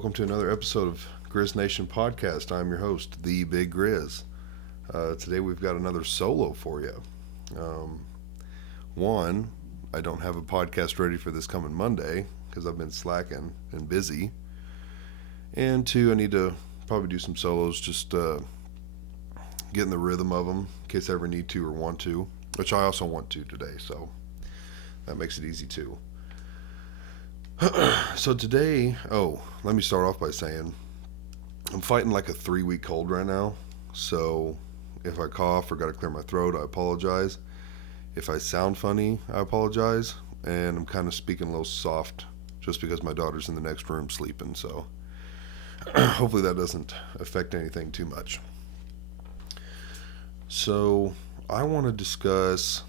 welcome to another episode of Grizz Nation Podcast. I'm your host, the BigGrizz. Today we've got another solo for you. One, I don't have a podcast ready for this coming Monday because I've been slacking and busy. And two, I need to probably do some solos, just get in the rhythm of them in case I ever need to or want to, which I also want to today, so that makes it easy too. So today, let me start off by saying I'm fighting like a 3-week cold right now. So if I cough or got to clear my throat, I apologize. If I sound funny, I apologize. And I'm kind of speaking a little soft just because my daughter's in the next room sleeping. So hopefully that doesn't affect anything too much. So I want to discuss,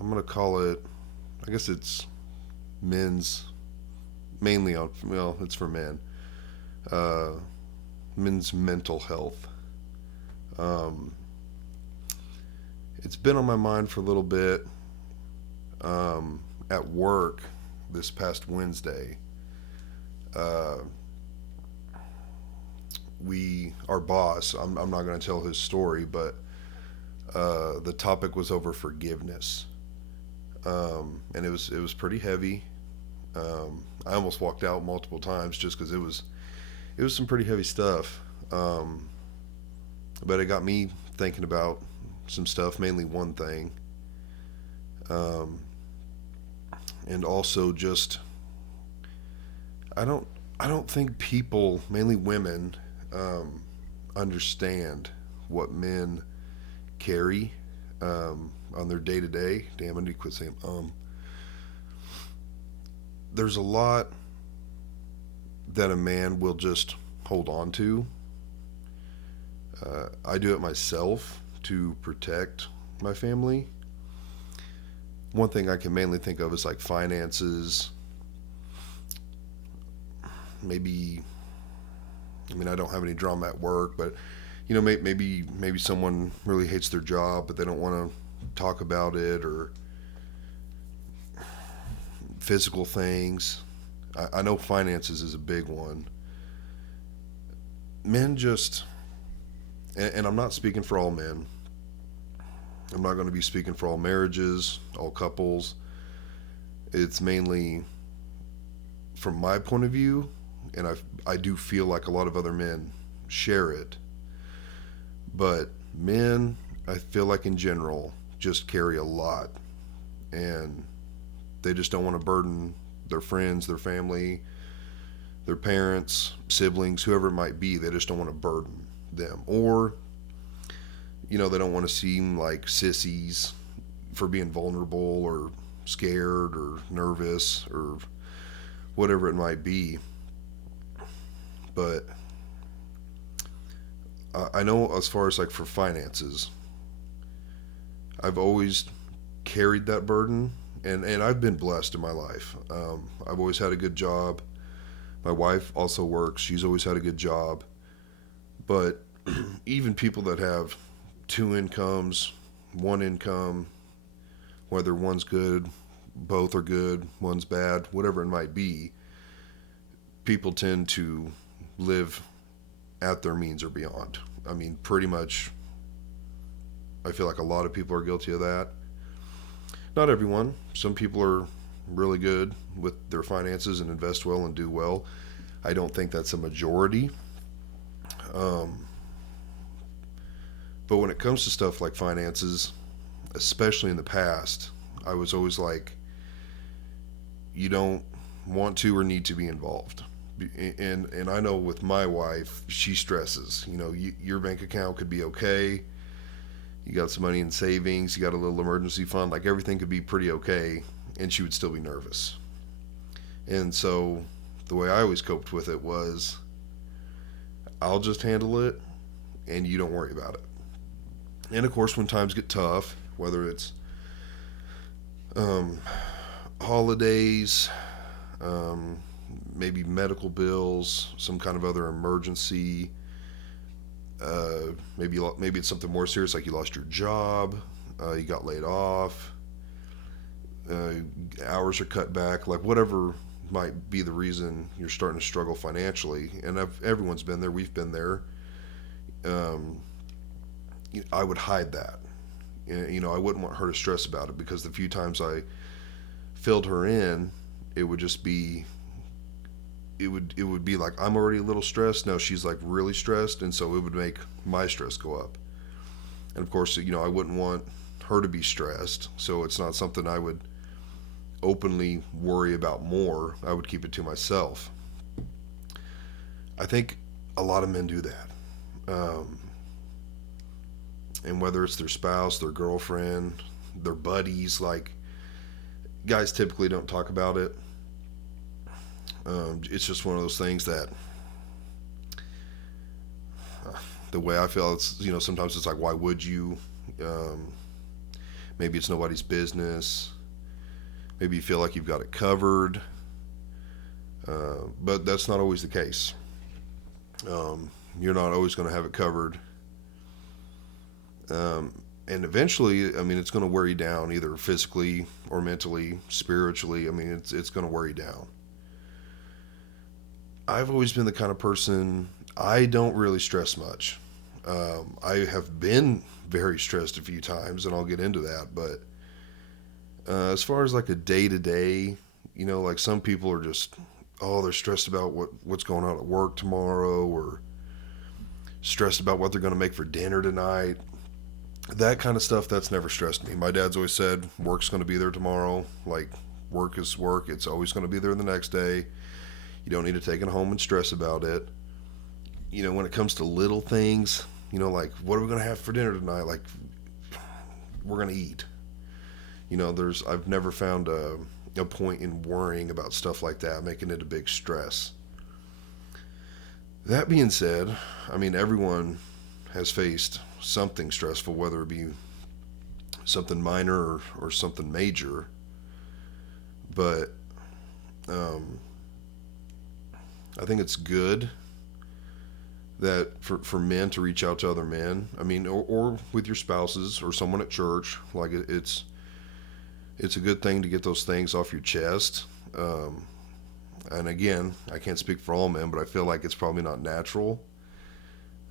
I'm going to call it, I guess it's men's, mainly on, well, it's for men, men's mental health. It's been on my mind for a little bit. At work this past Wednesday, our boss, I'm not going to tell his story, but the topic was over forgiveness, and it was pretty heavy. I almost walked out multiple times just because it was some pretty heavy stuff. But it got me thinking about some stuff, mainly one thing, and also just I don't think people, mainly women, understand what men carry on their day to day. Damn, I need to quit saying There's a lot that a man will just hold on to. I do it myself to protect my family. One thing I can mainly think of is like finances. Maybe, I don't have any drama at work, but maybe someone really hates their job, but they don't want to talk about it, or physical things. I know finances is a big one. Men just, and I'm not speaking for all men. I'm not going to be speaking for all marriages, all couples. It's mainly from my point of view, and I do feel like a lot of other men share it. But men, I feel like in general, just carry a lot. And they just don't want to burden their friends, their family, their parents, siblings, whoever it might be. They just don't want to burden them. Or, they don't want to seem like sissies for being vulnerable or scared or nervous or whatever it might be. But I know as far as like for finances, I've always carried that burden. And I've been blessed in my life. I've always had a good job. My wife also works. She's always had a good job. But even people that have 2 incomes, 1 income, whether one's good, both are good, one's bad, whatever it might be, people tend to live at their means or beyond. Pretty much, I feel like a lot of people are guilty of that. Not everyone. Some people are really good with their finances and invest well and do well. I don't think that's a majority. But when it comes to stuff like finances, especially in the past, I was always like, you don't want to or need to be involved. And I know with my wife, she stresses. Your bank account could be okay. You got some money in savings, you got a little emergency fund, like everything could be pretty okay, and she would still be nervous. And so the way I always coped with it was, I'll just handle it, and you don't worry about it. And of course, when times get tough, whether it's holidays, maybe medical bills, some kind of other emergency, maybe it's something more serious, like you lost your job, you got laid off, hours are cut back, like whatever might be the reason you're starting to struggle financially. And everyone's been there. We've been there. Um, I would hide that. I wouldn't want her to stress about it, because the few times I filled her in, it would just be it would be like I'm already a little stressed. No, she's like really stressed, and so it would make my stress go up. And of course, I wouldn't want her to be stressed, so it's not something I would openly worry about more. I would keep it to myself. I think a lot of men do that. And whether it's their spouse, their girlfriend, their buddies, like, guys typically don't talk about it. It's just one of those things that, the way I feel, it's, sometimes it's like, why would you? Um, Maybe it's nobody's business. Maybe you feel like you've got it covered. But that's not always the case. You're not always going to have it covered. And eventually, I mean, it's going to wear you down, either physically or mentally, spiritually. I mean, it's going to wear you down. I've always been the kind of person, I don't really stress much. I have been very stressed a few times, and I'll get into that. But as far as like a day to day, like some people are just, oh, they're stressed about what's going on at work tomorrow, or stressed about what they're going to make for dinner tonight. That kind of stuff, that's never stressed me. My dad's always said, work's going to be there tomorrow. Like, work is work. It's always going to be there the next day. You don't need to take it home and stress about it. When it comes to little things, like, what are we going to have for dinner tonight? Like, we're going to eat. I've never found a point in worrying about stuff like that, making it a big stress. That being said, I mean, everyone has faced something stressful, whether it be something minor or something major. But I think it's good that for men to reach out to other men. I mean, or with your spouses or someone at church. Like, it's a good thing to get those things off your chest. And again, I can't speak for all men, but I feel like it's probably not natural.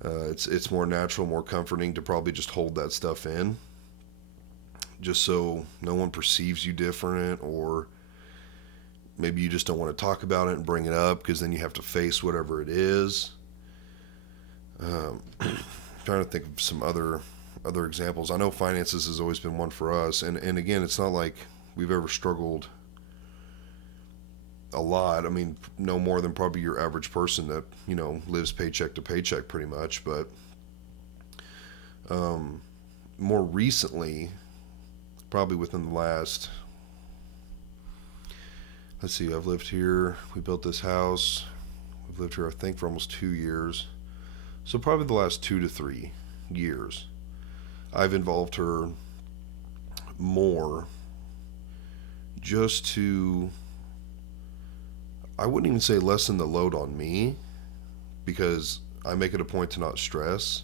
It's more natural, more comforting to probably just hold that stuff in, just so no one perceives you different, or maybe you just don't want to talk about it and bring it up because then you have to face whatever it is. Trying to think of some other examples. I know finances has always been one for us, and again, it's not like we've ever struggled a lot. I mean, no more than probably your average person that lives paycheck to paycheck pretty much. But more recently, probably within the last, let's see, I've lived here, we built this house, we've lived here I think for almost 2 years, so probably the last 2 to 3 years I've involved her more, just to, I wouldn't even say lessen the load on me, because I make it a point to not stress,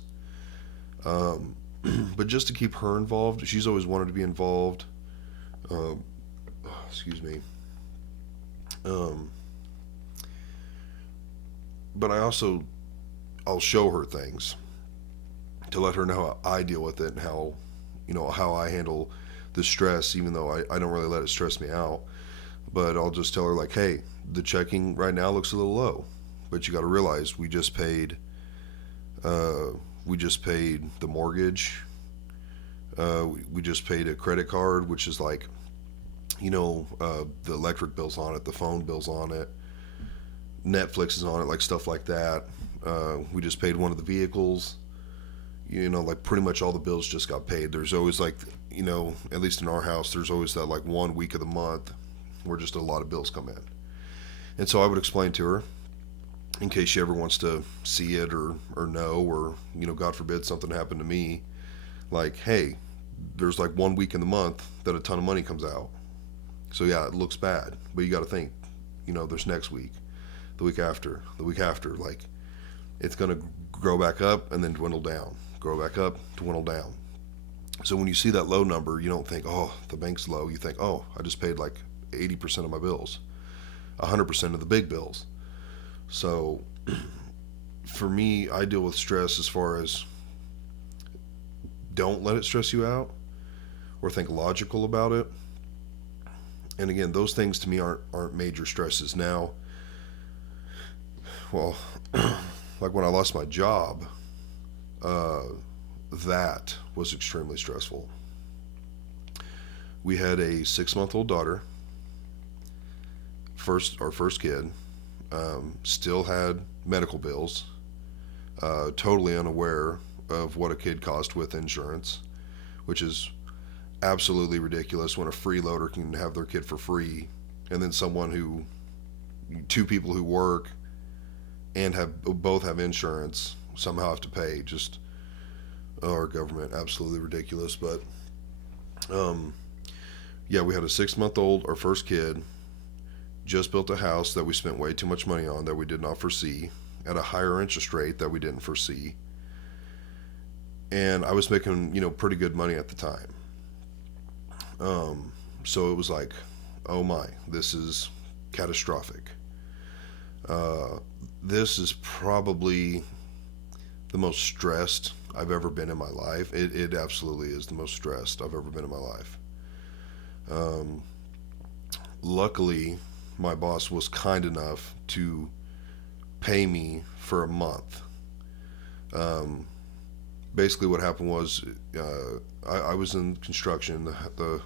but just to keep her involved. She's always wanted to be involved. Excuse me. But I'll show her things to let her know how I deal with it, and how I handle the stress, even though I don't really let it stress me out. But I'll just tell her, like, hey, the checking right now looks a little low, but you got to realize we just paid the mortgage. We just paid a credit card, which is like, the electric bill's on it, the phone bill's on it, Netflix is on it, like stuff like that. We just paid one of the vehicles. Like pretty much all the bills just got paid. There's always like, at least in our house, there's always that like 1 week of the month where just a lot of bills come in. And so I would explain to her, in case she ever wants to see it or know, or, God forbid something happened to me, like, hey, there's like 1 week in the month that a ton of money comes out. So yeah, it looks bad, but you got to think, there's next week, the week after, like, it's going to grow back up and then dwindle down, grow back up, dwindle down. So when you see that low number, you don't think, oh, the bank's low. You think, oh, I just paid like 80% of my bills. 100% of the big bills. So for me, I deal with stress as far as don't let it stress you out or think logical about it. And again, those things to me aren't major stresses. Now, well, like when I lost my job, uh, that was extremely stressful. We had a 6-month-old daughter, our first kid. Still had medical bills. Totally unaware of what a kid cost with insurance, which is absolutely ridiculous when a freeloader can have their kid for free, and then two people who work and both have insurance somehow have to pay. Just our government, absolutely ridiculous. But yeah, we had a 6-month-old, our first kid. Just built a house that we spent way too much money on that we did not foresee at a higher interest rate that we didn't foresee. And I was making, pretty good money at the time. So it was like, oh my, this is catastrophic. This is probably the most stressed I've ever been in my life. It absolutely is the most stressed I've ever been in my life. Luckily, my boss was kind enough to pay me for a month. Basically, what happened was I was in construction, the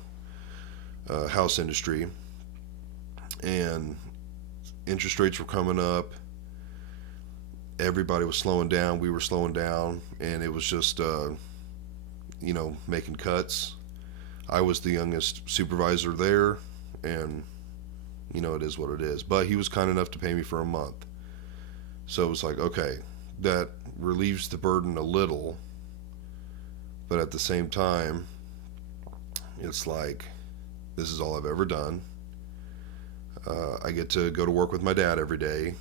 house industry, and interest rates were coming up. Everybody was slowing down. We were slowing down, and it was just, making cuts. I was the youngest supervisor there, and it is what it is. But he was kind enough to pay me for a month. So it was like, okay, that relieves the burden a little. But at the same time, it's like, this is all I've ever done. I get to go to work with my dad every day.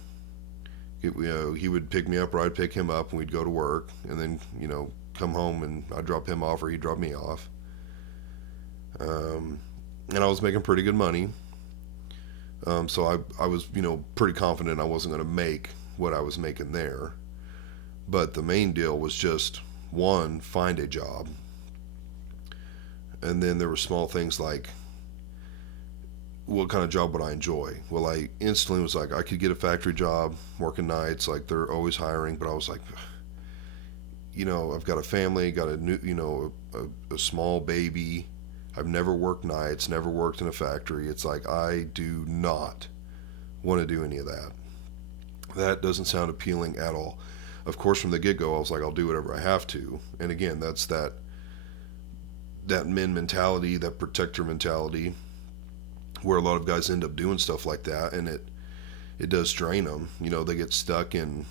He would pick me up or I'd pick him up and we'd go to work. And then, come home and I'd drop him off or he'd drop me off. And I was making pretty good money. So I was, pretty confident I wasn't going to make what I was making there. But the main deal was just, one, find a job. And then there were small things like, what kind of job would I enjoy? Well, I instantly was like, I could get a factory job, working nights, like they're always hiring. But I was like, I've got a family, got a new, a small baby. I've never worked nights, never worked in a factory. It's like, I do not want to do any of that. That doesn't sound appealing at all. Of course, from the get-go, I was like, I'll do whatever I have to. And again, that's that men mentality, that protector mentality, where a lot of guys end up doing stuff like that, and it does drain them. They get stuck in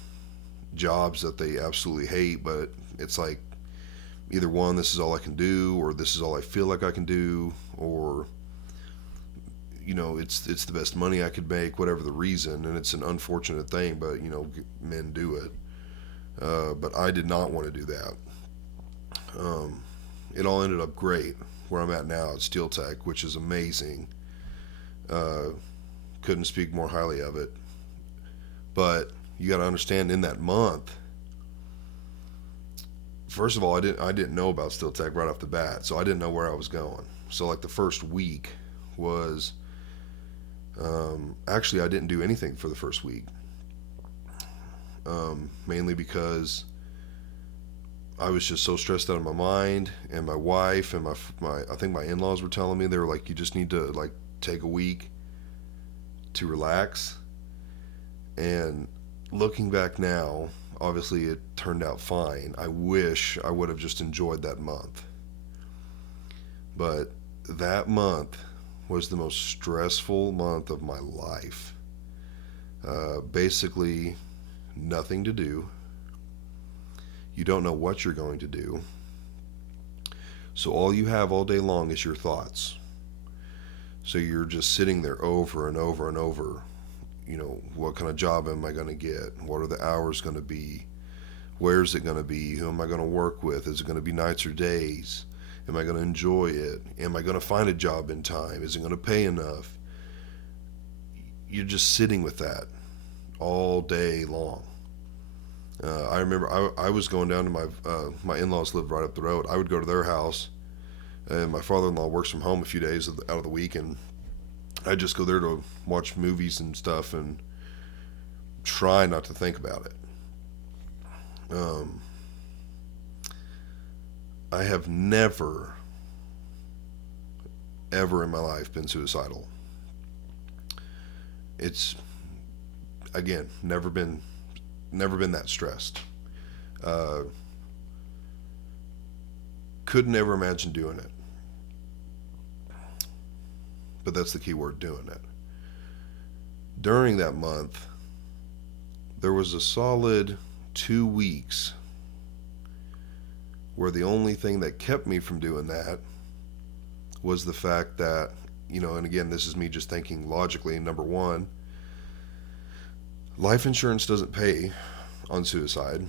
jobs that they absolutely hate, but it's like, either one, this is all I can do, or this is all I feel like I can do, or it's the best money I could make, whatever the reason. And it's an unfortunate thing, but men do it. But I did not want to do that. It all ended up great where I'm at now at Steel Tech, which is amazing. Couldn't speak more highly of it. But you got to understand, in that month, first of all, I didn't know about Steel Tech right off the bat, so I didn't know where I was going. So like the first week was, actually I didn't do anything for the first week, mainly because I was just so stressed out of my mind, and my wife and my I think my in-laws were telling me, they were like, you just need to like take a week to relax. And looking back now, obviously it turned out fine. I wish I would have just enjoyed that month. But that month was the most stressful month of my life. Basically, nothing to do. You don't know what you're going to do. So all you have all day long is your thoughts. So you're just sitting there over and over and over. What kind of job am I going to get? What are the hours going to be? Where's it going to be? Who am I going to work with? Is it going to be nights or days? Am I going to enjoy it? Am I going to find a job in time? Is it going to pay enough? you're just sitting with that all day long. I remember I was going down to my in-laws lived right up the road. I would go to their house, and my father-in-law works from home a few days out of the week, and I'd just go there to watch movies and stuff and try not to think about it. I have never, ever in my life been suicidal. It's, again, never been that stressed. Could never imagine doing it. But that's the key word, doing it. During that month, there was a solid 2 weeks where the only thing that kept me from doing that was the fact that, and again, this is me just thinking logically. Number one, life insurance doesn't pay on suicide.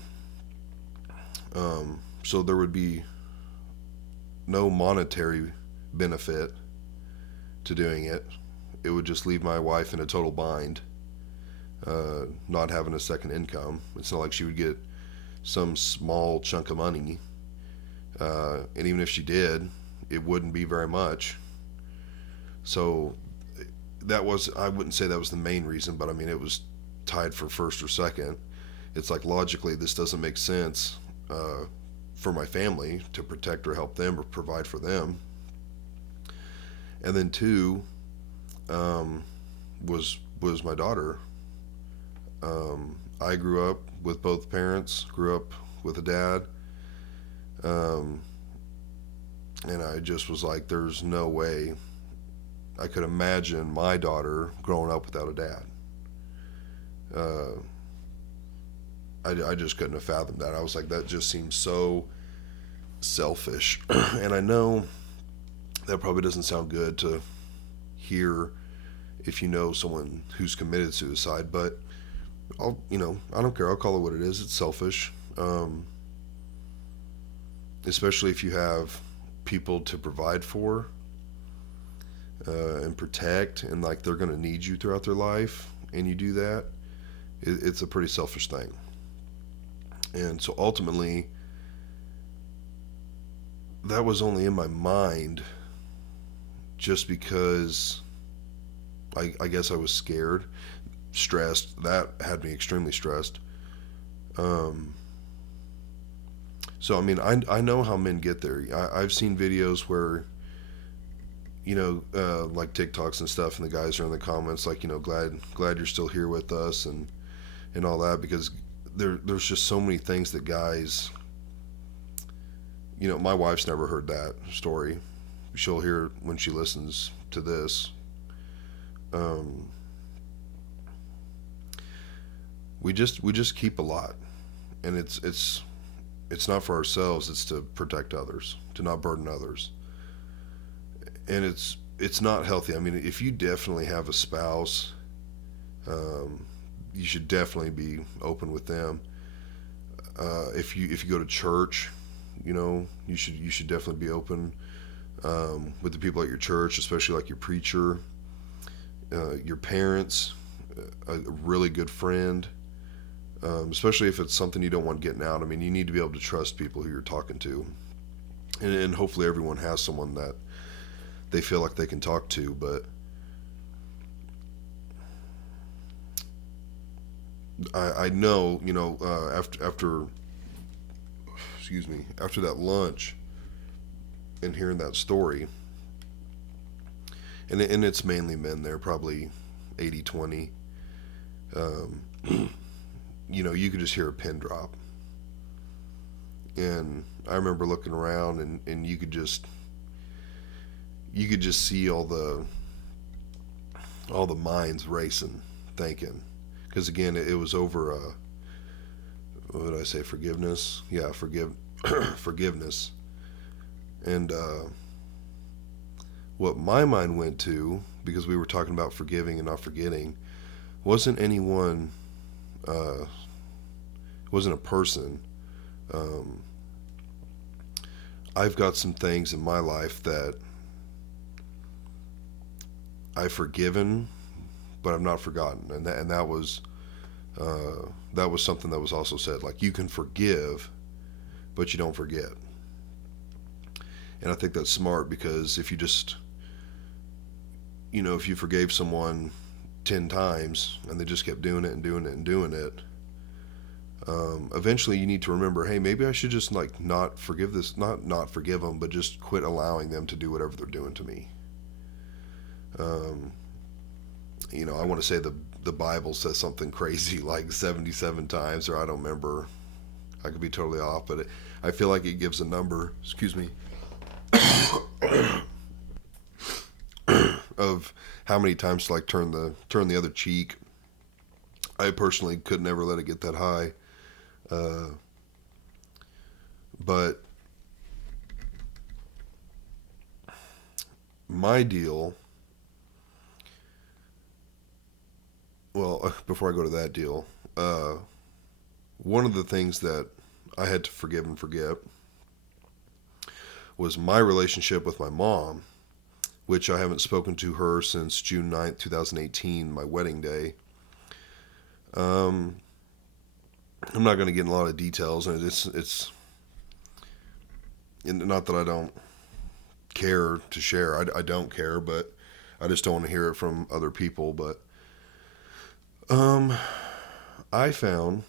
So there would be no monetary benefit to doing it. It would just leave my wife in a total bind, not having a second income. It's not like she would get some small chunk of money. And even if she did, it wouldn't be very much. So I wouldn't say that was the main reason, but I mean, it was tied for first or second. It's like, logically, this doesn't make sense for my family to protect or help them or provide for them. And then two, was my daughter. I grew up with both parents, grew up with a dad. And I just was like, there's no way I could imagine my daughter growing up without a dad. I just couldn't have fathomed that. I was like, that just seems so selfish. And I know that probably doesn't sound good to hear if you know someone who's committed suicide, but I don't care. I'll call it what it is. It's selfish. Especially if you have people to provide for and protect, and like they're going to need you throughout their life, and you do that, it's a pretty selfish thing. And so ultimately, that was only in my mind just because I guess I was scared, stressed. That had me extremely stressed. So I mean, I know how men get there. I've seen videos where, like TikToks and stuff, and the guys are in the comments like, glad you're still here with us, and all that, because there's just so many things that guys, my wife's never heard that story. She'll hear it when she listens to this. We just keep a lot, and it's not for ourselves. It's to protect others, to not burden others. And it's not healthy. I mean, if you definitely have a spouse, you should definitely be open with them. If you go to church, you should definitely be open with the people at your church, especially like your preacher, your parents, a really good friend. Especially if it's something you don't want getting out. I mean, you need to be able to trust people who you're talking to, and hopefully everyone has someone that they feel like they can talk to. But I know, after that lunch and hearing that story, and it's mainly men there, probably 80-20. You could just hear a pin drop. And I remember looking around, and you could just see all the minds racing, thinking, because again, it was over what did I say? Forgiveness. Yeah, forgiveness. And what my mind went to, because we were talking about forgiving and not forgetting, wasn't anyone. Wasn't a person. I've got some things in my life that I've forgiven, but I've not forgotten. And that was something that was also said. Like, you can forgive, but you don't forget. And I think that's smart, because if you just, if you forgave someone 10 times and they just kept doing it and doing it and doing it, eventually you need to remember, hey, maybe I should just like not forgive this, not forgive them, but just quit allowing them to do whatever they're doing to me. I want to say the Bible says something crazy like 77 times, or I don't remember. I could be totally off, but I feel like it gives a number, excuse me, of how many times to like turn the other cheek. I personally could never let it get that high. But my deal, well, before I go to that deal, one of the things that I had to forgive and forget was my relationship with my mom, which I haven't spoken to her since June 9th, 2018, my wedding day. I'm not going to get in a lot of details, and it's not that I don't care to share. I don't care, but I just don't want to hear it from other people. But I found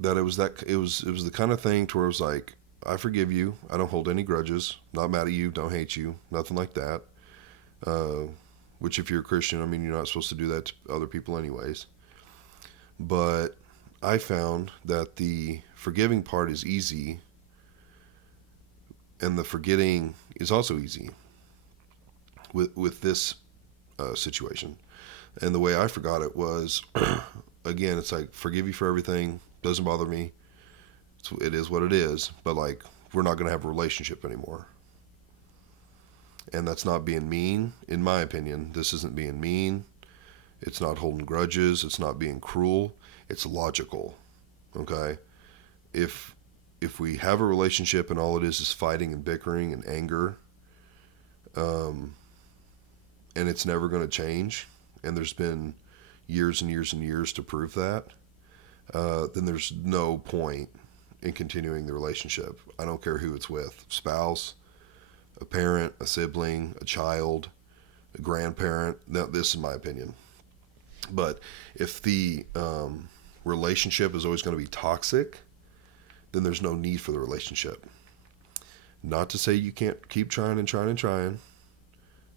that it was the kind of thing to where it was like, I forgive you. I don't hold any grudges. Not mad at you. Don't hate you. Nothing like that. Which, if you're a Christian, I mean, you're not supposed to do that to other people anyways. But I found that the forgiving part is easy, and the forgetting is also easy with this situation. And the way I forgot it was, again, it's like, forgive you for everything. Doesn't bother me. It is what it is. But like, we're not going to have a relationship anymore. And that's not being mean, in my opinion. This isn't being mean. It's not holding grudges. It's not being cruel. It's logical. Okay? If we have a relationship and all it is fighting and bickering and anger, and it's never going to change, and there's been years and years and years to prove that, then there's no point in continuing the relationship. I don't care who it's with. Spouse, a parent, a sibling, a child, a grandparent. Now, this is my opinion. But if the relationship is always going to be toxic, then there's no need for the relationship. Not to say you can't keep trying and trying and trying.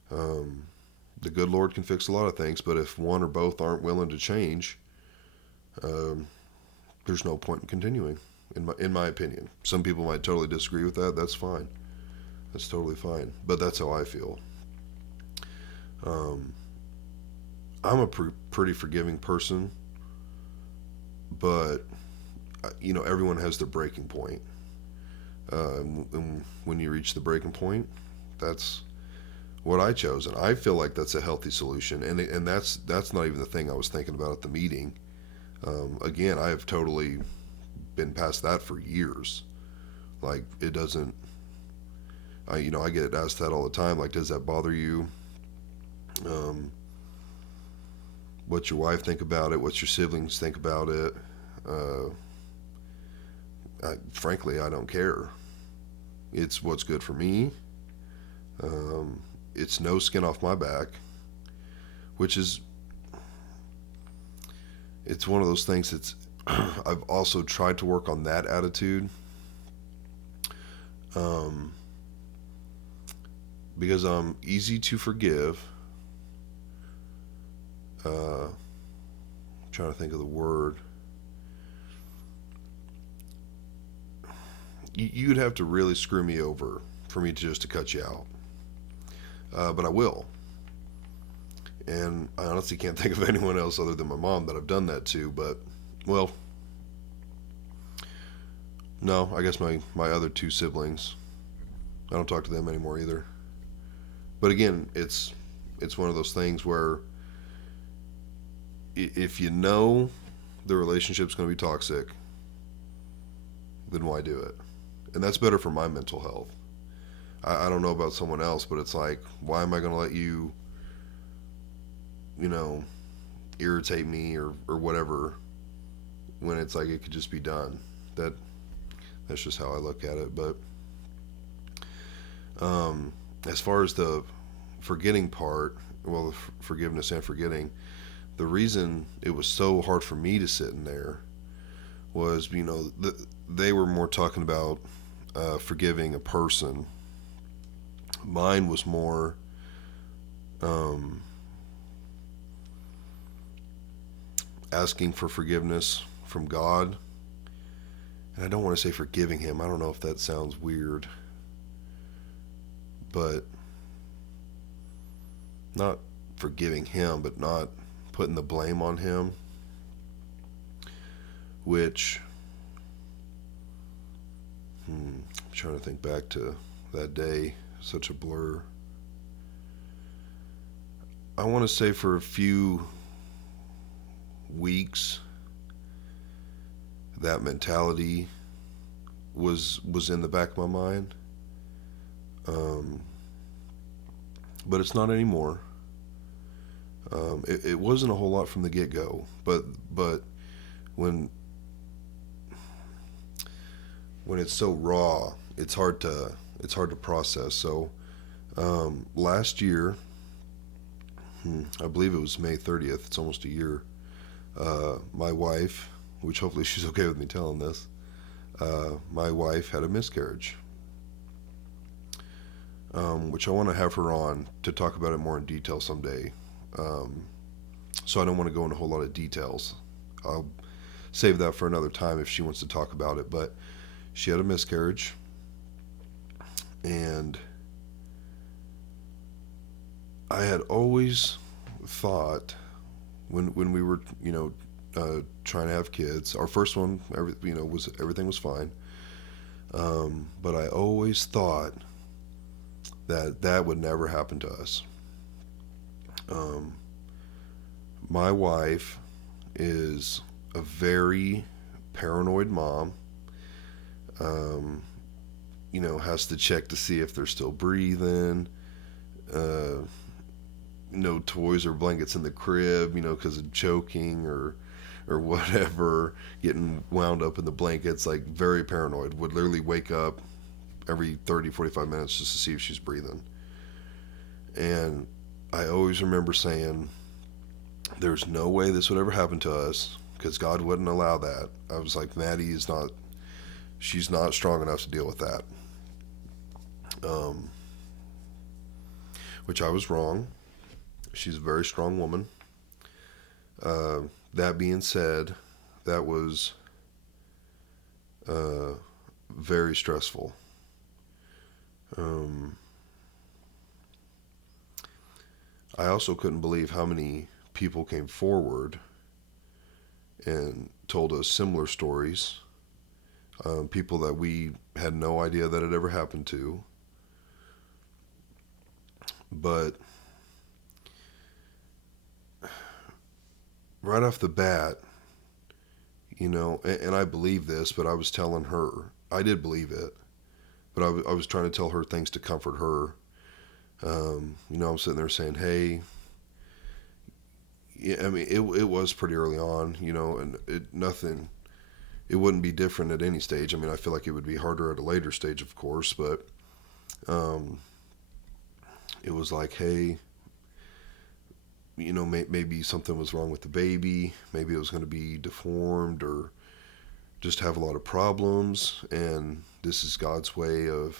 The good Lord can fix a lot of things, but if one or both aren't willing to change, there's no point in continuing, in my opinion. Some people might totally disagree with that. That's fine. That's totally fine. But that's how I feel. I'm a pretty forgiving person, but everyone has their breaking point. And when you reach the breaking point, that's what I chose, and I feel like that's a healthy solution. And that's not even the thing I was thinking about at the meeting. Again, I have totally been past that for years. Like, it doesn't. I get asked that all the time. Like, does that bother you? What's your wife think about it? What's your siblings think about it? Frankly, I don't care. It's what's good for me. It's no skin off my back, which is, it's one of those things that's, I've also tried to work on that attitude, because I'm easy to forgive. I'm trying to think of the word. You'd have to really screw me over for me to cut you out. But I will. And I honestly can't think of anyone else other than my mom that I've done that to. But, well, no, I guess my other two siblings, I don't talk to them anymore either. But again, it's one of those things where if you know the relationship's going to be toxic, then why do it? And that's better for my mental health. I don't know about someone else, but it's like, why am I going to let you you know, irritate me or whatever, when it's like it could just be done. That that's just how I look at it. But as far as the forgetting part, well, the forgiveness and forgetting, the reason it was so hard for me to sit in there was, they were more talking about forgiving a person. Mine was more um, asking for forgiveness from God. And I don't want to say forgiving him. I don't know if that sounds weird. But not forgiving him, but not putting the blame on him. Which, I'm trying to think back to that day. Such a blur. I want to say for a few weeks, that mentality was in the back of my mind. But it's not anymore. It wasn't a whole lot from the get go, but when it's so raw, it's hard to process. So last year, I believe it was May 30th. It's almost a year. My wife, which hopefully she's okay with me telling this, my wife had a miscarriage, which I want to have her on to talk about it more in detail someday. So I don't want to go into a whole lot of details. I'll save that for another time if she wants to talk about it. But she had a miscarriage, and I had always thought when we were trying to have kids, our first one, everything was fine. But I always thought that would never happen to us. My wife is a very paranoid mom. Has to check to see if they're still breathing. No toys or blankets in the crib, because of choking or whatever, getting wound up in the blankets. Like, very paranoid. Would literally wake up every 30-45 minutes just to see if she's breathing. And I always remember saying, there's no way this would ever happen to us, because God wouldn't allow that. I was like, Maddie she's not strong enough to deal with that. Which I was wrong. She's a very strong woman. That being said, that was very stressful. I also couldn't believe how many people came forward and told us similar stories. People that we had no idea that it ever happened to. But right off the bat, and I believe this, but I was telling her, I did believe it, but I was trying to tell her things to comfort her. I'm sitting there saying, hey, yeah, I mean, it was pretty early on, and it wouldn't be different at any stage. I mean, I feel like it would be harder at a later stage, of course, but it was like, hey, maybe something was wrong with the baby. Maybe it was going to be deformed or just have a lot of problems. And this is God's way of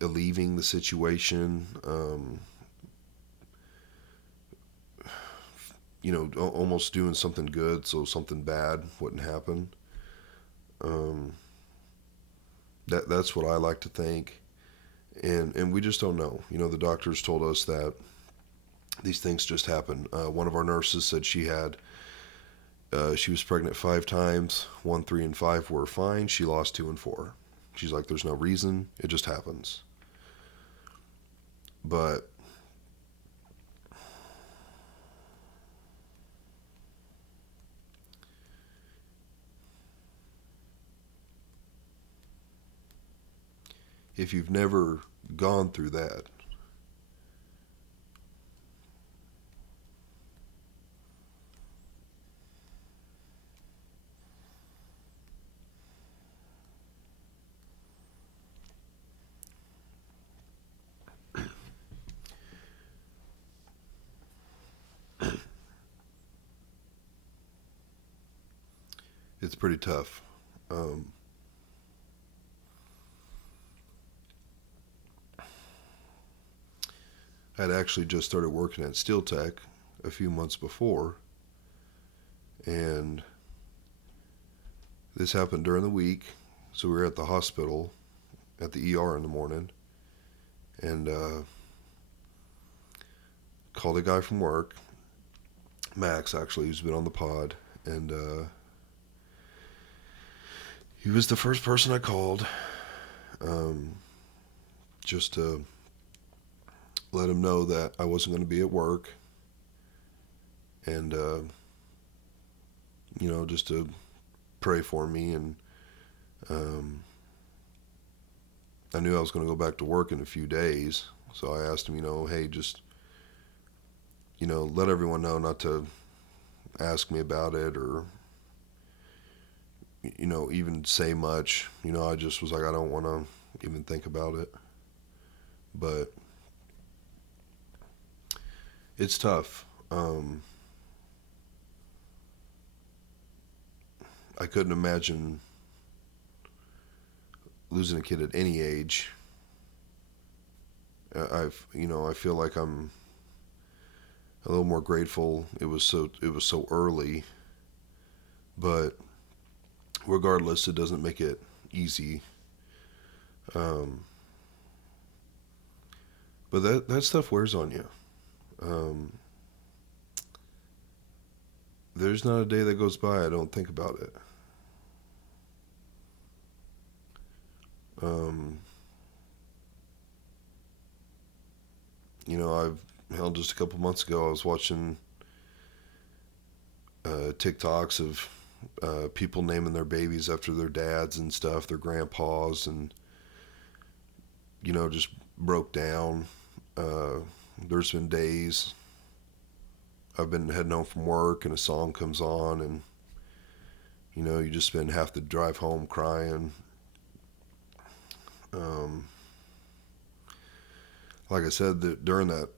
alleviating the situation. Almost doing something good so something bad wouldn't happen. That's what I like to think. And we just don't know. The doctors told us that these things just happen. One of our nurses said she was pregnant 5 times. 1, 3, and 5 were fine. She lost 2 and 4. She's like, there's no reason. It just happens. But if you've never gone through that, it's pretty tough. Um, I'd actually just started working at Steel Tech a few months before, and this happened during the week. So we were at the hospital at the ER in the morning, and called a guy from work, Max actually, who's been on the pod, and he was the first person I called, um, just to let him know that I wasn't going to be at work, and just to pray for me. And um, I knew I was going to go back to work in a few days, so I asked him, hey, just let everyone know not to ask me about it, or even say much. I just was like, I don't want to even think about it. But it's tough. I couldn't imagine losing a kid at any age. I feel like I'm a little more grateful it was so early, but regardless, it doesn't make it easy. Um, but that stuff wears on you. Um, there's not a day that goes by I don't think about it. Um, I've held just a couple months ago. I was watching TikToks of people naming their babies after their dads and stuff, their grandpas, and just broke down. Uh, there's been days I've been heading home from work and a song comes on, and you just spend half the drive home crying. Um, like I said, during that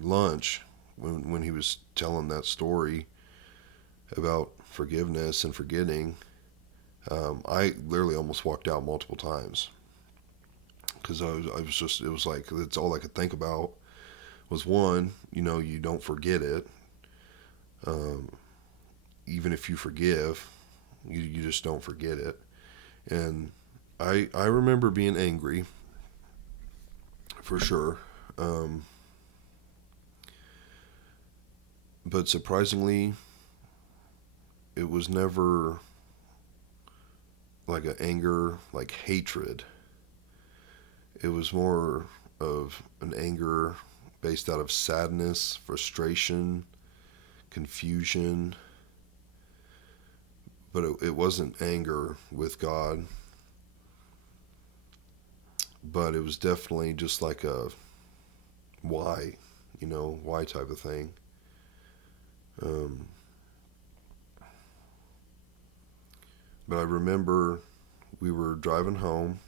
lunch, when he was telling that story about forgiveness and forgetting, I literally almost walked out multiple times, because I was just, it was like, that's all I could think about was, one, you don't forget it. Um, Even if you forgive, you just don't forget it. And I remember being angry, for sure. Um, but surprisingly, it was never like an anger, like hatred. It was more of an anger based out of sadness, frustration, confusion. But it wasn't anger with God, but it was definitely just like a why, why type of thing. Um, but I remember we were driving home,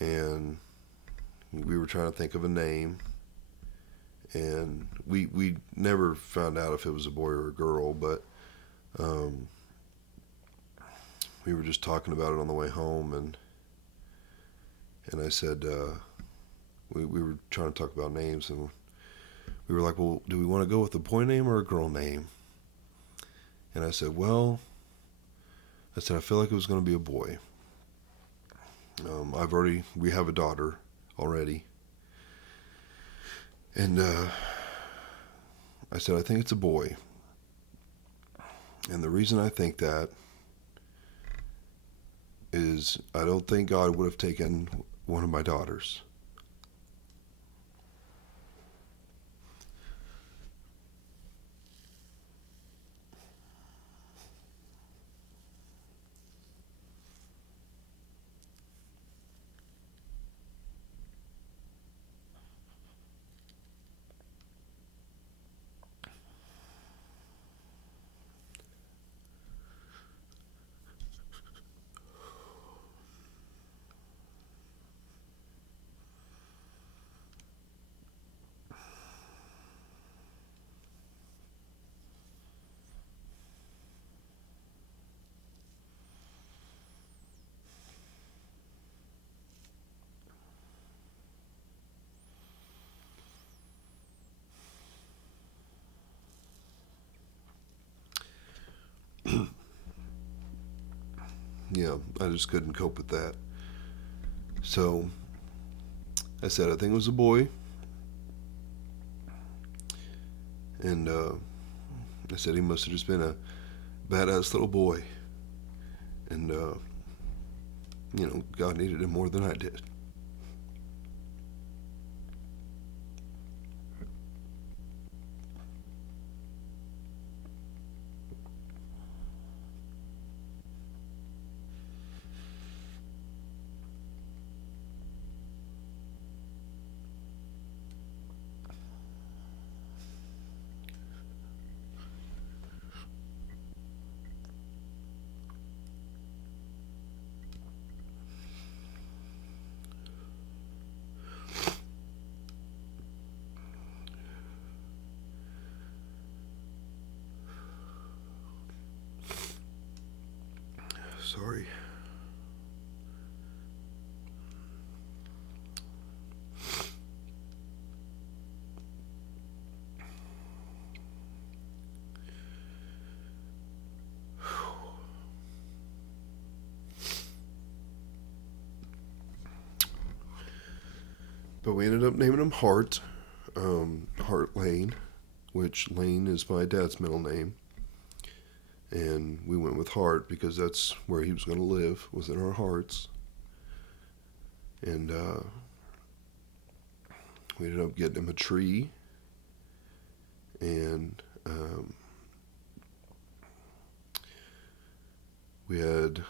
and we were trying to think of a name, and we never found out if it was a boy or a girl, but um, we were just talking about it on the way home, and I said, we were trying to talk about names, and we were like, well, do we want to go with a boy name or a girl name? And I said, I feel like it was going to be a boy. We have a daughter already. And I said, I think it's a boy. And the reason I think that is I don't think God would have taken one of my daughters. yeah, I just couldn't cope with that. So I said I think it was a boy, and I said he must have just been a badass little boy, and God needed him more than I did. Sorry. But we ended up naming him Hart, Hart Lane, which Lane is my dad's middle name. And we went with Hart because that's where he was going to live, was in our hearts. And we ended up getting him a tree. And we had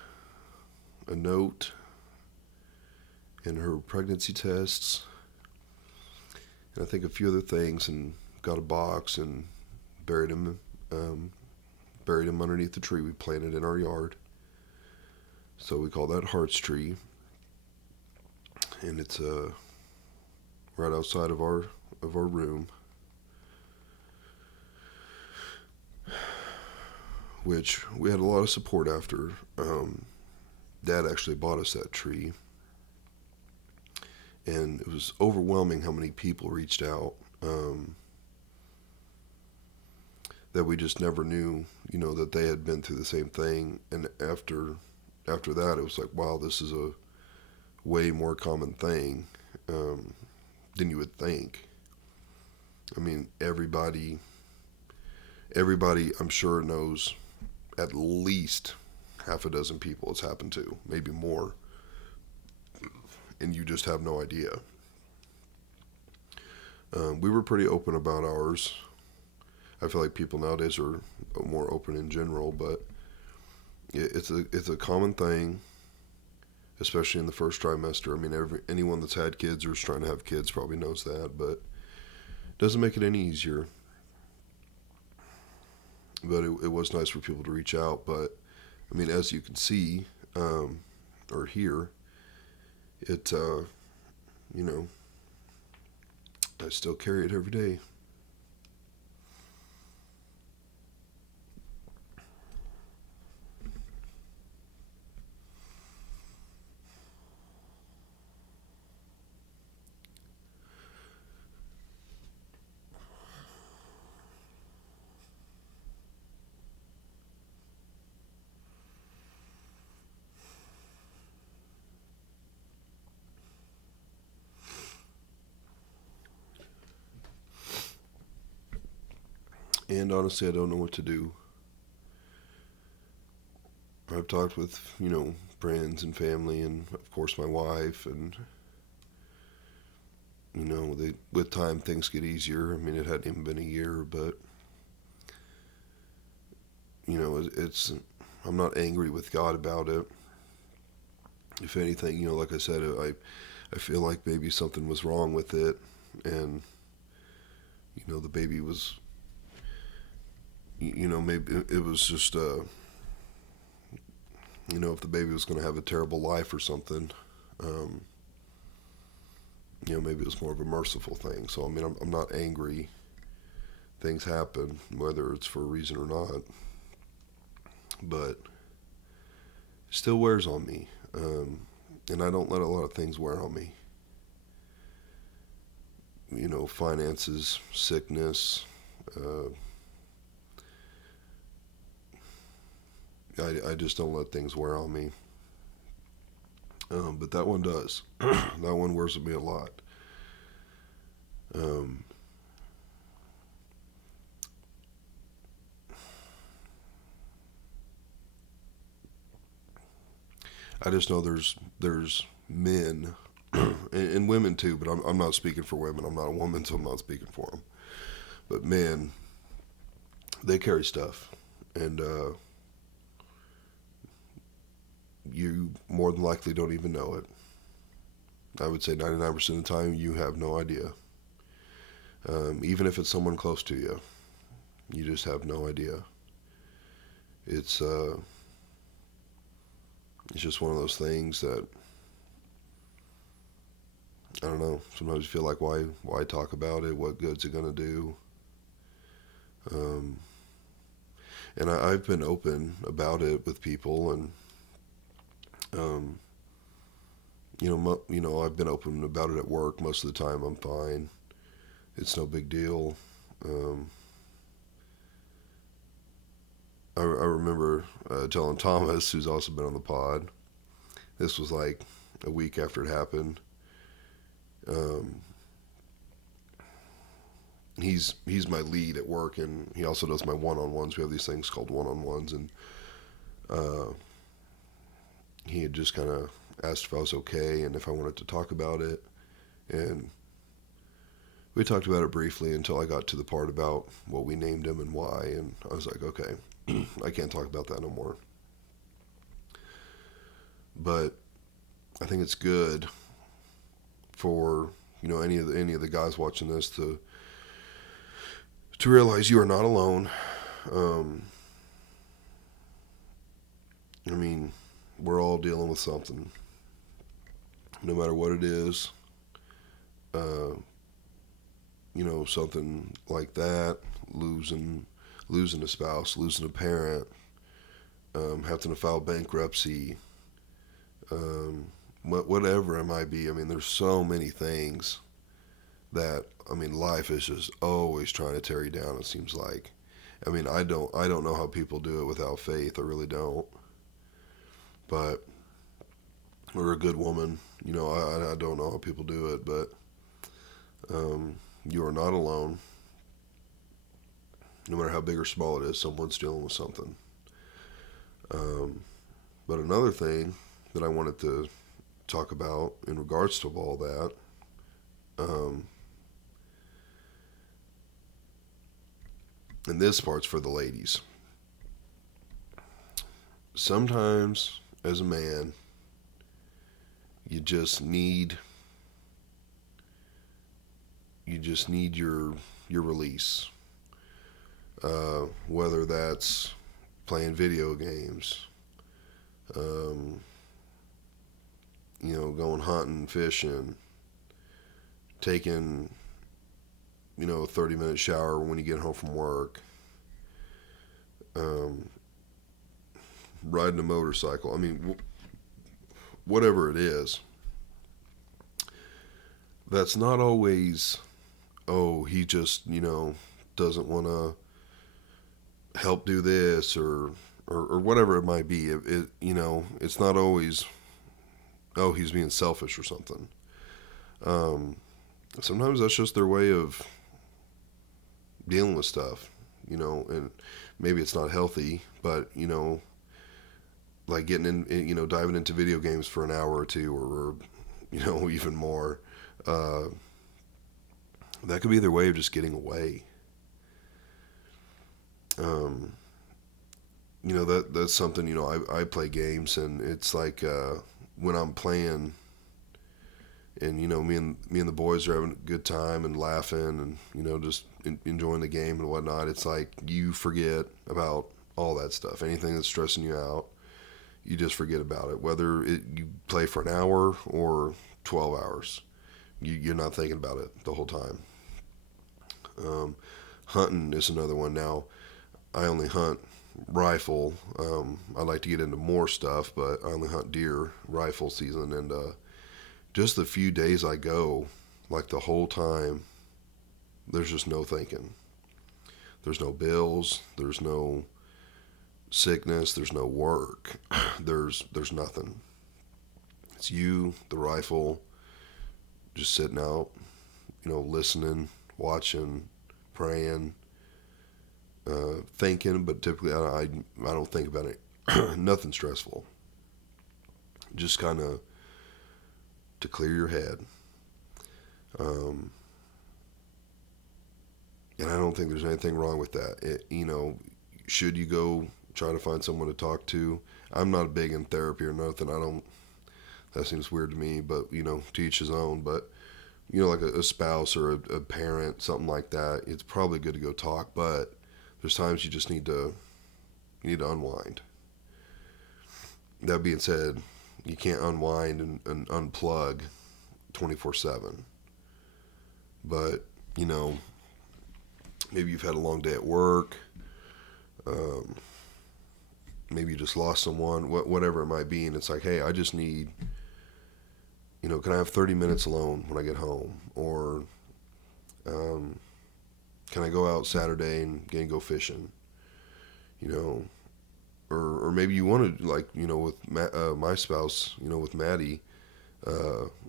a note and her pregnancy tests, and I think a few other things, and got a box and buried him underneath the tree we planted in our yard. So we call that Heart's Tree, and it's right outside of our room, which we had a lot of support after. Dad actually bought us that tree, and it was overwhelming how many people reached out, that we just never knew, that they had been through the same thing. And after that, it was like, wow, this is a way more common thing than you would think. I mean, everybody I'm sure knows at least half a dozen people it's happened to, maybe more, and you just have no idea. We were pretty open about ours. I feel like people nowadays are more open in general, but it's a common thing, especially in the first trimester. I mean, anyone that's had kids or is trying to have kids probably knows that, but it doesn't make it any easier. But it was nice for people to reach out. But I mean, as you can see or hear, it I still carry it every day. And honestly, I don't know what to do. I've talked with, friends and family, and of course my wife, and with time things get easier. I mean, it hadn't even been a year, but it's I'm not angry with God about it. If anything, like I said, I feel like maybe something was wrong with it, and the baby was, maybe it was just if the baby was going to have a terrible life or something, maybe it was more of a merciful thing. So I mean, I'm not angry. Things happen, whether it's for a reason or not, but it still wears on me, and I don't let a lot of things wear on me. Finances, sickness. I just don't let things wear on me. But that one does. That one wears with me a lot. Um, I just know there's men and women too, but I'm not speaking for women. I'm not a woman, so I'm not speaking for them. But men, they carry stuff, and you more than likely don't even know it. I would say 99% of the time you have no idea. Even if it's someone close to you, you just have no idea. It's uh, it's just one of those things that I don't know. Sometimes you feel like why talk about it? What good's it gonna do? Um, and I've been open about it with people, and um, I've been open about it at work. Most of the time, I'm fine. It's no big deal. Um, I remember telling Thomas, who's also been on the pod. This was like a week after it happened. Um, he's my lead at work, and he also does my one-on-ones. We have these things called one-on-ones, and uh, he had just kind of asked if I was okay and if I wanted to talk about it, and we talked about it briefly until I got to the part about what we named him and why, and I was like, okay, I can't talk about that no more. But I think it's good for any of the guys watching this to realize you are not alone. Um, I mean, we're all dealing with something, no matter what it is. Uh, Something like that, losing a spouse, losing a parent, having to file bankruptcy, whatever it might be. I mean, there's so many things that life is just always trying to tear you down. It seems like. I mean, I don't know how people do it without faith. I really don't. But or a good woman, I don't know how people do it, but you are not alone. No matter how big or small it is, someone's dealing with something. Um, but another thing that I wanted to talk about in regards to all that, um, and this part's for the ladies. Sometimes, as a man, you just need your release. Whether that's playing video games, um, going hunting, fishing, taking, a 30-minute shower when you get home from work, um, riding a motorcycle. I mean, whatever it is, that's not always, oh, he just, doesn't want to help do this or whatever it might be. It's not always, oh, he's being selfish or something. Um, Sometimes that's just their way of dealing with stuff, and maybe it's not healthy, but, like getting in, diving into video games for an hour or two or even more. Uh, that could be their way of just getting away. Um, that's something, I play games, and it's like when I'm playing and me and the boys are having a good time and laughing and just enjoying the game and whatnot. It's like you forget about all that stuff. Anything that's stressing you out, you just forget about it. Whether you play for an hour or 12 hours, you're not thinking about it the whole time. Hunting is another one. Now, I only hunt rifle. I'd like to get into more stuff, but I only hunt deer rifle season, and just the few days I go, like the whole time, there's just no thinking. There's no bills. There's no sickness. There's no work. There's nothing. It's you, the rifle, just sitting out, listening, watching, praying, thinking, but typically I don't think about it. Nothing stressful. Just kind of to clear your head. And I don't think there's anything wrong with that. Should you go try to find someone to talk to? I'm not big in therapy or nothing. That seems weird to me, but, to each his own. But, like a spouse or a parent, something like that, it's probably good to go talk, but there's times you just need to unwind. That being said, you can't unwind and unplug 24/7. But, maybe you've had a long day at work. Maybe you just lost someone, whatever it might be. And it's like, hey, I just need, can I have 30 minutes alone when I get home? Or can I go out Saturday and go fishing? Or maybe you want to, like, with my spouse, with Maddie,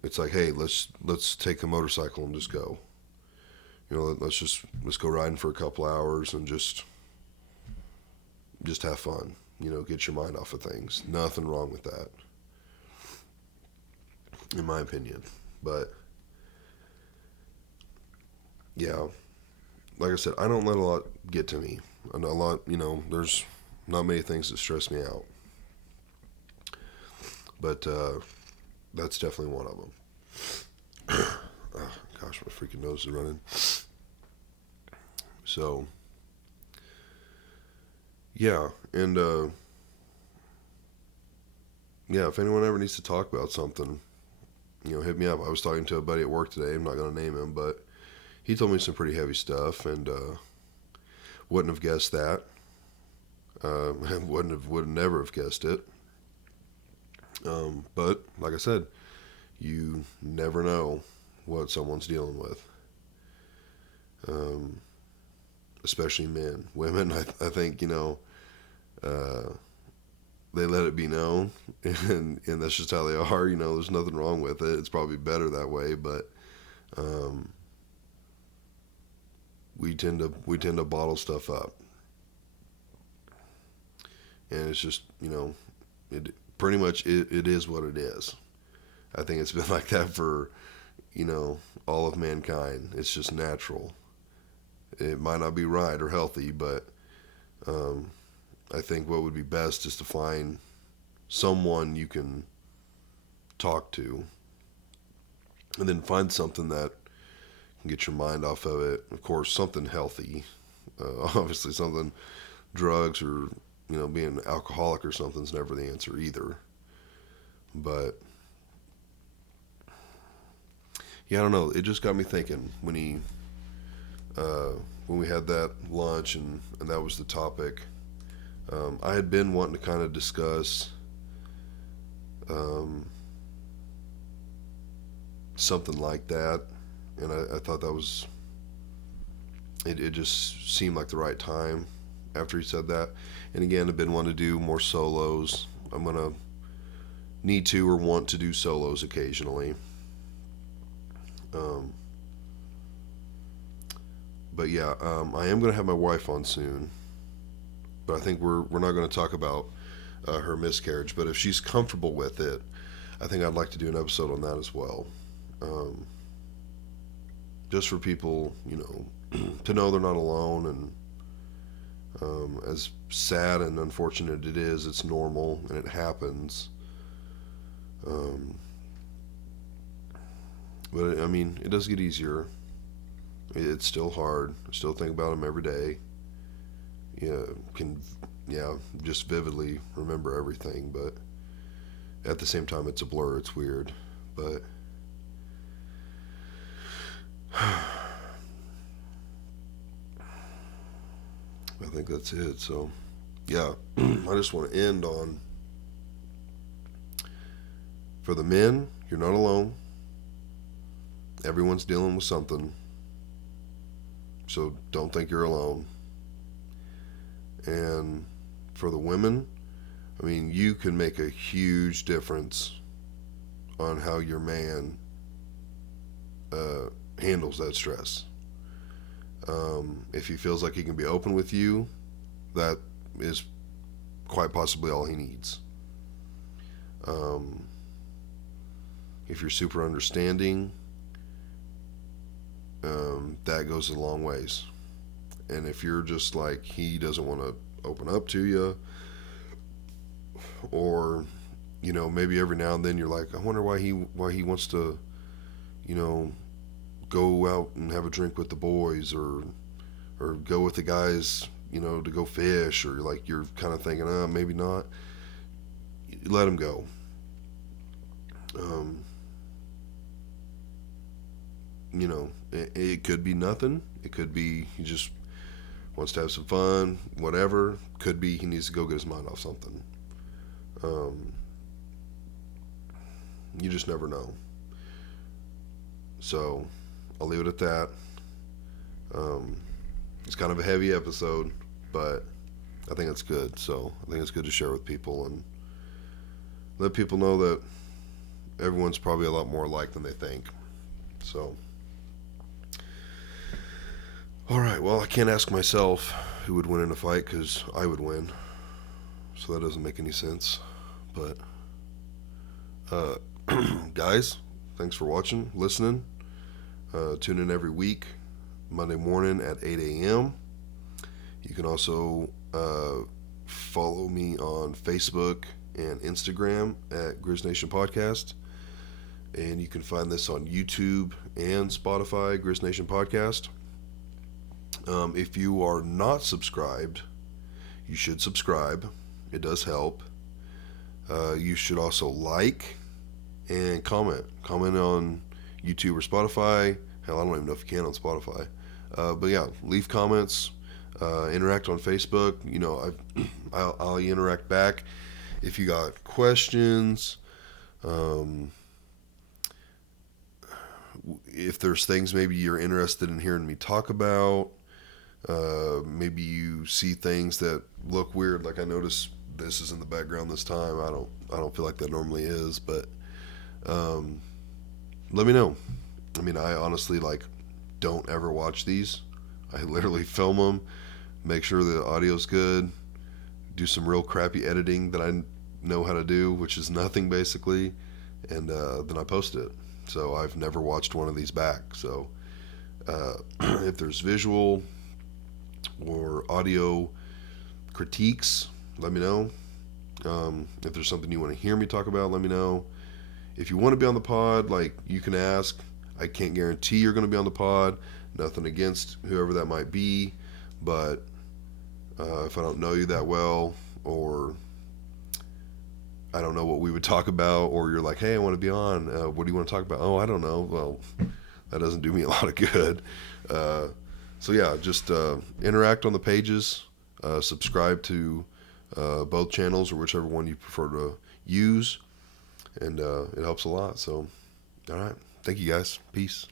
it's like, hey, let's take a motorcycle and just go. Let's go riding for a couple hours and just have fun. Get your mind off of things. Nothing wrong with that, in my opinion. But yeah, like I said, I don't let a lot get to me. And there's not many things that stress me out. But that's definitely one of them. Oh, gosh, my freaking nose is running. So, yeah, and if anyone ever needs to talk about something, hit me up. I was talking to a buddy at work today. I'm not going to name him, but he told me some pretty heavy stuff, and wouldn't have guessed that. Would never have guessed it. But like I said, you never know what someone's dealing with. Especially men. Women, I think, they let it be known, and that's just how they are. There's nothing wrong with it. It's probably better that way, but we tend to bottle stuff up, and it's just, it pretty much it is what it is. I think it's been like that for, all of mankind. It's just natural. It might not be right or healthy, but I think what would be best is to find someone you can talk to, and then find something that can get your mind off of it. Of course, something healthy. Obviously, something, drugs or, being an alcoholic or something's never the answer either. But yeah, I don't know. It just got me thinking when we had that lunch and that was the topic. I had been wanting to kind of discuss something like that, and I thought that was it just seemed like the right time after he said that. And again, I've been wanting to do more solos. I'm gonna need to or want to do solos occasionally. But yeah, I am gonna have my wife on soon. But I think we're not going to talk about her miscarriage. But if she's comfortable with it, I think I'd like to do an episode on that as well. Just for people, to know they're not alone. And as sad and unfortunate it is, it's normal and it happens. But I mean, it does get easier. It's still hard. I still think about them every day. Can just vividly remember everything, but at the same time it's a blur. It's weird, but I think that's it. So yeah, I just want to end on, for the men, you're not alone. Everyone's dealing with something, so don't think you're alone. And for the women, I mean, you can make a huge difference on how your man handles that stress. If he feels like he can be open with you, that is quite possibly all he needs. If you're super understanding, that goes a long ways. And if you're just like, he doesn't want to open up to you, or maybe every now and then you're like, I wonder why he wants to go out and have a drink with the boys, or go with the guys, to go fish, or like you're kind of thinking, maybe not. Let him go. It could be nothing. It could be he just wants to have some fun, whatever. Could be he needs to go get his mind off something. You just never know. So I'll leave it at that. It's kind of a heavy episode, but I think it's good. So I think it's good to share with people and let people know that everyone's probably a lot more alike than they think. So, all right. Well, I can't ask myself who would win in a fight because I would win. So that doesn't make any sense. But, guys, thanks for watching, listening. Tune in every week, Monday morning at 8 a.m. You can also follow me on Facebook and Instagram at Grizz Nation Podcast. And you can find this on YouTube and Spotify, Grizz Nation Podcast. If you are not subscribed, you should subscribe. It does help. You should also like and comment. Comment on YouTube or Spotify. Hell, I don't even know if you can on Spotify. But yeah, leave comments. Interact on Facebook. I'll interact back. If you got questions, if there's things maybe you're interested in hearing me talk about, maybe you see things that look weird. Like I noticed this is in the background this time. I don't feel like that normally is, but let me know. I mean, I honestly don't ever watch these. I literally film them, make sure the audio's good, do some real crappy editing that I know how to do, which is nothing basically, and then I post it. So I've never watched one of these back. So if there's visual or audio critiques, let me know. If there's something you want to hear me talk about, let me know. If you want to be on the pod, you can ask. I can't guarantee you're going to be on the pod. Nothing against whoever that might be, but if I don't know you that well, or I don't know what we would talk about, or you're like, hey, I want to be on. What do you want to talk about? Oh, I don't know. Well, that doesn't do me a lot of good. So yeah, just interact on the pages. Subscribe to both channels or whichever one you prefer to use, and it helps a lot. So, all right. Thank you, guys. Peace.